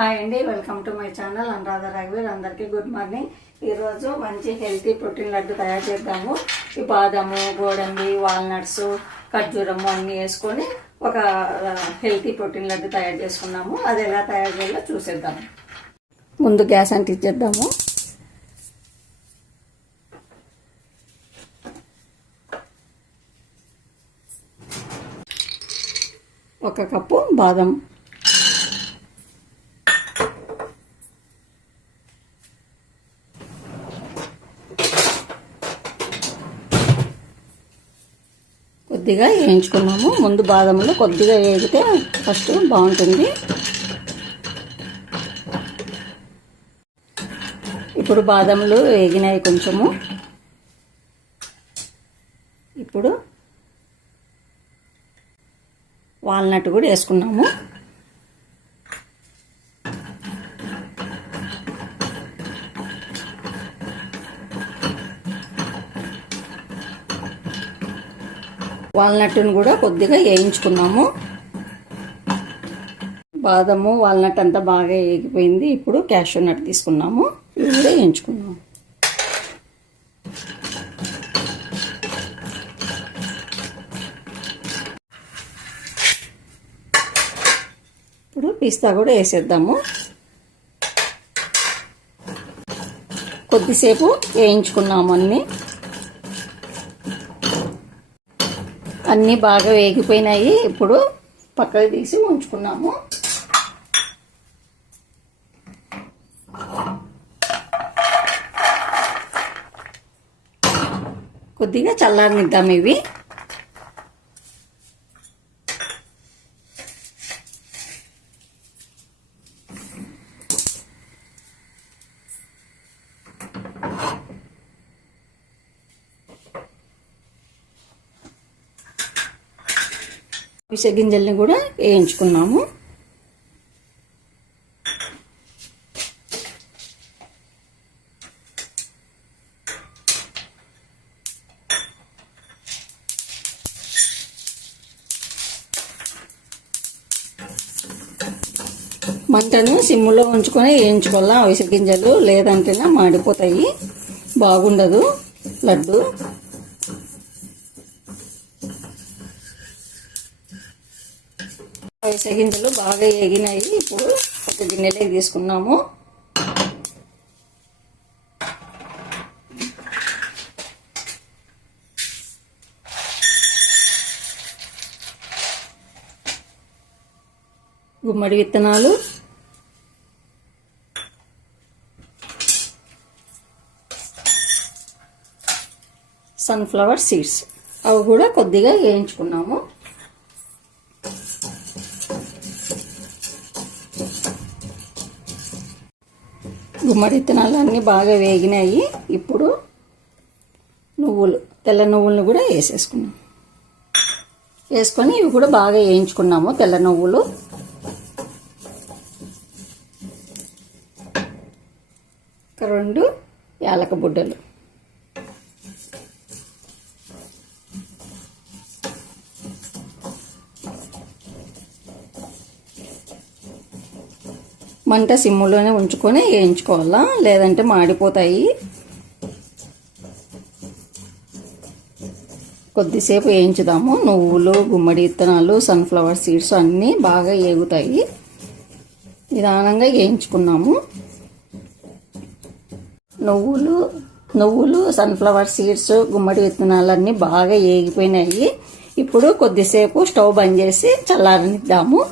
Hi అండి welcome to my channel. Anuradha రాఘవీర్ అందరికీ good morning ఈరోజు మంచి హెల్తీ ప్రోటీన్ లడ్డు తయారు చేద్దాము. ఈ బాదము గోడంబి వాల్నట్స్ ఖర్జూరము అన్నీ వేసుకొని ఒక హెల్తీ ప్రోటీన్ లడ్డు తయారు చేసుకున్నాము. అది ఎలా తయారు చేయాలో చూసేద్దాము ముందు గ్యాస్ అంటించేద్దాము ఒక కప్పు బాదం. కొద్దిగా వేయించుకున్నాము. ముందు బాదములు కొద్దిగా వేగితే ఫస్ట్ బాగుంటుంది. ఇప్పుడు బాదములు వేగినాయి కొంచెము. ఇప్పుడు వాల్నట్ కూడా వేసుకున్నాము. వాల్నట్ను కూడా కొద్దిగా వేయించుకున్నాము. బాదము వాల్నట్ అంతా బాగా వేగిపోయింది. ఇప్పుడు క్యాషూ నట్ తీసుకున్నాము. ఇవి కూడా వేయించుకున్నాము. ఇప్పుడు పిస్తా కూడా వేసేద్దాము. కొద్దిసేపు వేయించుకున్నాము అన్నీ. అన్నీ బాగా వేగిపోయినాయి. ఇప్పుడు పక్కకు తీసి ఉంచుకున్నాము కొద్దిగా చల్లారనిద్దాం ఇవి. అవిసె గింజల్ని కూడా వేయించుకున్నాము. మంటను సిమ్ములో ఉంచుకొని వేయించుకోవాలా? అవిసె గింజలు లేదంటేనే మాడిపోతాయి. బాగుండదు. లడ్డు. అవిసె గింజలు బాగా ఎగినాయి ఇప్పుడు ఒక గిన్నెలే తీసుకున్నాము. గుమ్మడి విత్తనాలు. Sunflower seeds. అవి కూడా కొద్దిగా వేయించుకున్నాము. గుమ్మడి విత్తనాలు అన్నీ బాగా వేగినాయి. ఇప్పుడు నువ్వులు తెల్ల నువ్వులను కూడా వేసేసుకున్నాం. వేసుకొని ఇవి కూడా బాగా వేయించుకున్నాము తెల్ల నువ్వులు. ఒక రెండు యాలక బుడ్డలు. మంట సిమ్ములోనే ఉంచుకొని వేయించుకోవాలా? లేదంటే మాడిపోతాయి. కొద్దిసేపు వేయించుదాము. నువ్వులు గుమ్మడి విత్తనాలు సన్ఫ్లవర్ సీడ్స్ అన్నీ బాగా ఏగుతాయి. నిదానంగా వేయించుకున్నాము. నువ్వులు నువ్వులు సన్ఫ్లవర్ సీడ్స్ గుమ్మడి విత్తనాలు అన్నీ బాగా ఏగిపోయినాయి. ఇప్పుడు కొద్దిసేపు స్టవ్ బంద్ చేసి చల్లారనిద్దాము.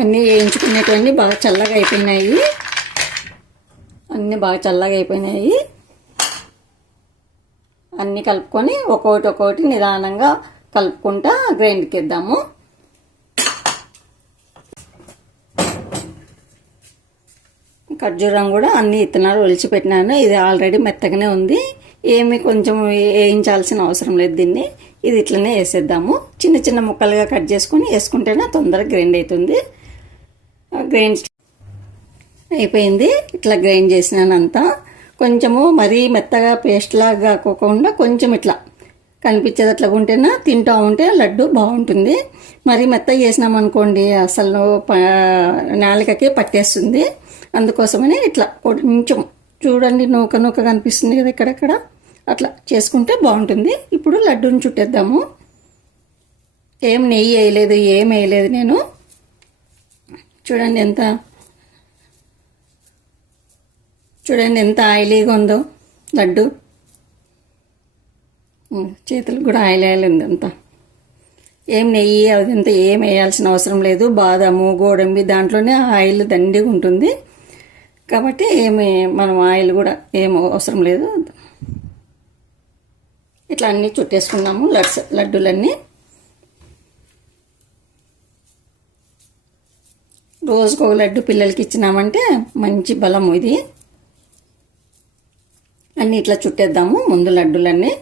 అన్నీ వేయించుకునేటివన్నీ బాగా చల్లగా అయిపోయినాయి. అన్నీ బాగా చల్లగా అయిపోయినాయి. అన్నీ కలుపుకొని ఒక్కొక్కటి ఒక్కొక్కటి నిదానంగా కలుపుకుంటా గ్రైండ్కి ఇద్దాము ఖర్జూరం కూడా అన్ని ఇత్తనాలు ఒలిచిపెట్టినాను ఇది ఆల్రెడీ మెత్తగానే ఉంది. ఏమి కొంచెం వేయించాల్సిన అవసరం లేదు దీన్ని. ఇది ఇట్లనే వేసేద్దాము. చిన్న చిన్న ముక్కలుగా కట్ చేసుకొని వేసుకుంటేనే తొందరగా గ్రైండ్ అవుతుంది. గ్రైండ్ అయిపోయింది. ఇట్లా గ్రైండ్ చేసినానంతా. కొంచెము మరీ మెత్తగా పేస్ట్లాగా కాకుండా కాకోకుండా కొంచెం ఇట్లా కనిపించేది అట్లా ఉంటేనా తింటా ఉంటే లడ్డు బాగుంటుంది. మరి మెత్తగా చేసినామనుకోండి అసలు ప- నాలుకకి పట్టేస్తుంది. అందుకోసమని ఇట్లా కొంచెం చూడండి నూక నూక కనిపిస్తుంది కదా ఇక్కడక్కడ అట్లా చేసుకుంటే బాగుంటుంది. ఇప్పుడు లడ్డూని చుట్టేద్దాము. ఏం నెయ్యి వేయలేదు ఏం వేయలేదు నేను. చూడండి ఎంత చూడండి ఎంత ఆయిలీగా ఉందో. లడ్డు. చేతులకు కూడా ఆయిల్ ఆయిల్ ఉంది అంతా. ఏం నెయ్యి అదంతా ఏం వేయాల్సిన అవసరం లేదు. బాదాము గోడంబి దాంట్లోనే ఆయిల్ దండిగా ఉంటుంది. కాబట్టి ఏమి మనం ఆయిల్ కూడా ఏం అవసరం లేదు. ఇట్లా అన్నీ చుట్టేసుకున్నాము లడ్స్ లడ్డూలన్నీ. రోజుకు ఒక లడ్డు పిల్లలకి ఇచ్చినామంటే మంచి బలం ఇది. అన్నీ ఇట్లా చుట్టేద్దాము ముందు లడ్డులన్నీ.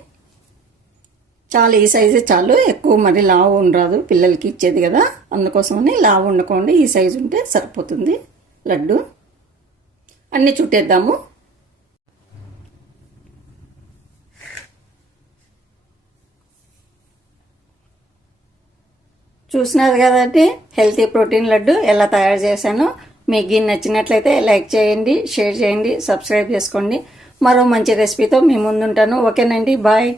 చాలా ఈ సైజే చాలు ఎక్కువ మరి లావు ఉండరాదు పిల్లలకి ఇచ్చేది కదా. అందుకోసమని లావు ఉండకుండా ఈ సైజు ఉంటే సరిపోతుంది లడ్డు. అన్నీ చుట్టేద్దాము. చూసినారు కదండి. హెల్తీ ప్రోటీన్ లడ్డు ఎలా తయారు చేశాను. మీకు నచ్చినట్లయితే లైక్ చేయండి షేర్ చేయండి సబ్స్క్రైబ్ చేసుకోండి. మరో మంచి రెసిపీతో మీ ముందుంటాను. ఓకేనండి. బాయ్.